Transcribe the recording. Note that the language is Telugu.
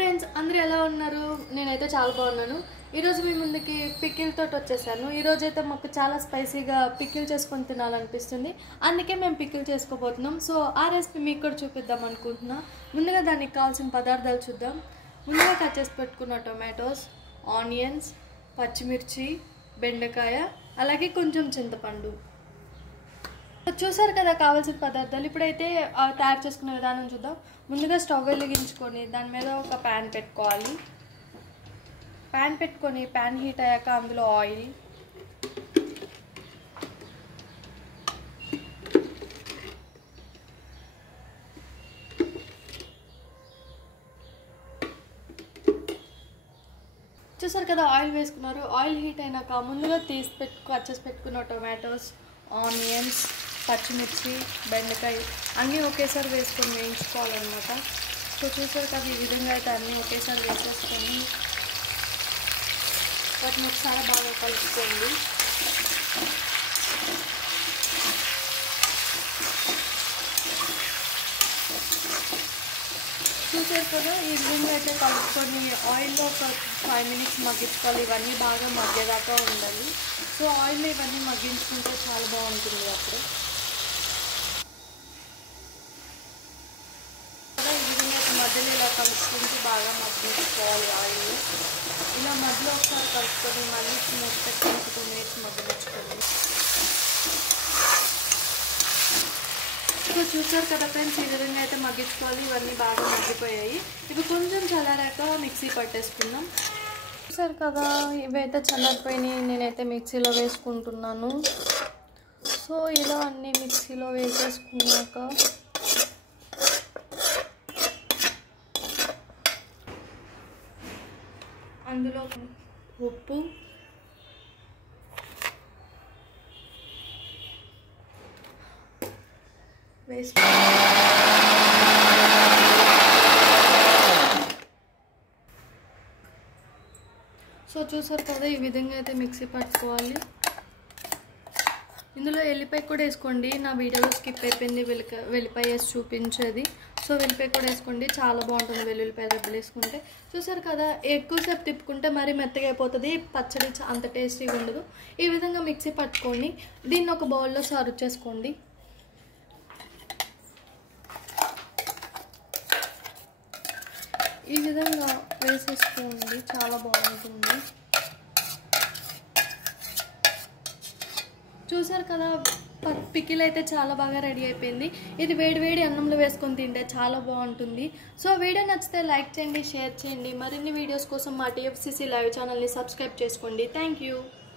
ఫ్రెండ్స్ అందరూ ఎలా ఉన్నారు? నేనైతే చాలా బాగున్నాను. ఈ రోజు మీ ముందుకి పికిల్ తోటి వచ్చేసాను. ఈ రోజు అయితే మాకు చాలా స్పైసీగా పికిల్ చేసుకొని తినాలనిపిస్తుంది. అందుకే మేము పికిల్ చేసుకోబోతున్నాం. సో ఆ రెసిపీ మీకు కూడా చూపిద్దాం అనుకుంటున్నా. ముందుగా దానికి కావాల్సిన పదార్థాలు చూద్దాం. ముందుగా కట్ చేసి పెట్టుకున్న టొమాటోస్, ఆనియన్స్, పచ్చిమిర్చి, బెండకాయ, అలాగే కొంచెం చింతపండు. చూసారు కదా కావాల్సిన పదార్థాలు. ఇప్పుడైతే తయారు చేసుకునే విధానం చూద్దాం. ముందుగా స్టవ్ వెలిగించుకొని దాని మీద ఒక ప్యాన్ పెట్టుకోవాలి. ప్యాన్ పెట్టుకొని ప్యాన్ హీట్ అయ్యాక అందులో ఆయిల్, చూసారు కదా ఆయిల్ వేసుకున్నారు. ఆయిల్ హీట్ అయినాక ముందుగా కట్ చేసి పెట్టుకున్న టొమాటోస్, ఆనియన్స్, పచ్చిమిర్చి, బెండకాయ అన్నీ ఒకేసారి వేసుకొని వేయించుకోవాలన్నమాట. సో చూసారు కదా ఈ విధంగా అయితే అన్నీ ఒకేసారి వేసేసుకొని వాటిని ఒకసారి బాగా కలుపుకోండి. చూసారు కదా ఈ విధంగా అయితే కలుపుకొని ఆయిల్లో ఒక 5 minutes మగ్గించుకోవాలి. ఇవన్నీ బాగా మగ్గేదాకా ఉండాలి. సో ఆయిల్లో ఇవన్నీ మగ్గించుకుంటే చాలా బాగుంటుంది. అప్పుడు ఈ విధంగా అయితే మధ్యలో ఇలా కలుపుకుంటూ బాగా మగ్గించుకోవాలి. ఆయిల్ ఇలా మధ్యలో ఒకసారి కలుపుకొని మళ్ళీ మూత పెట్టుకొని 2 minutes మగ్గనిచ్చుకోండి. సో చూసారు కదా ఫ్రెండ్స్ ఈ విధంగా అయితే మగ్గించుకోవాలి. ఇవన్నీ బాగా మగ్గిపోయాయి. ఇవి కొంచెం చల్లారాక మిక్సీ పట్టేసుకుందాం. చూసారు కదా ఇవైతే చల్లారిపోయినాయి. నేనైతే మిక్సీలో వేసుకుంటున్నాను. సో ఇలా అన్నీ మిక్సీలో వేసేసుకున్నాక అందులో ఉప్పు, వేసుకో. సో చూసారు కదా ఈ విధంగా అయితే మిక్సీ పట్టుకోవాలి. ఇందులో ఎల్లిపాయ కూడా వేసుకోండి. నా వీడియోలో స్కిప్ అయిపోయింది వెల్లిపాయ వేసి చూపించేది. సో వెల్లిపాయ కూడా వేసుకోండి, చాలా బాగుంటుంది వెల్లుల్లిపాయ దెబ్బలు వేసుకుంటే. చూసారు కదా ఎక్కువసేపు తిప్పుకుంటే మరీ మెత్తగా అయిపోతుంది, పచ్చడి అంత టేస్టీగా ఉండదు. ఈ విధంగా మిక్సీ పట్టుకొని దీన్ని ఒక బౌల్లో సర్వ్ చేసుకోండి. ఈ విధంగా వేసేసుకోండి, చాలా బాగుంటుంది. చూసారు కదా పికిల్ అయితే చాలా బాగా రెడీ అయిపోయింది. ఇది వేడి అన్నంలో వేసుకొని తింటే చాలా బాగుంటుంది. సో వీడియో నచ్చితే లైక్ చేయండి, షేర్ చేయండి. మరిన్ని వీడియోస్ కోసం మా TFCC లైవ్ ఛానల్ని సబ్స్క్రైబ్ చేసుకోండి. Thank you.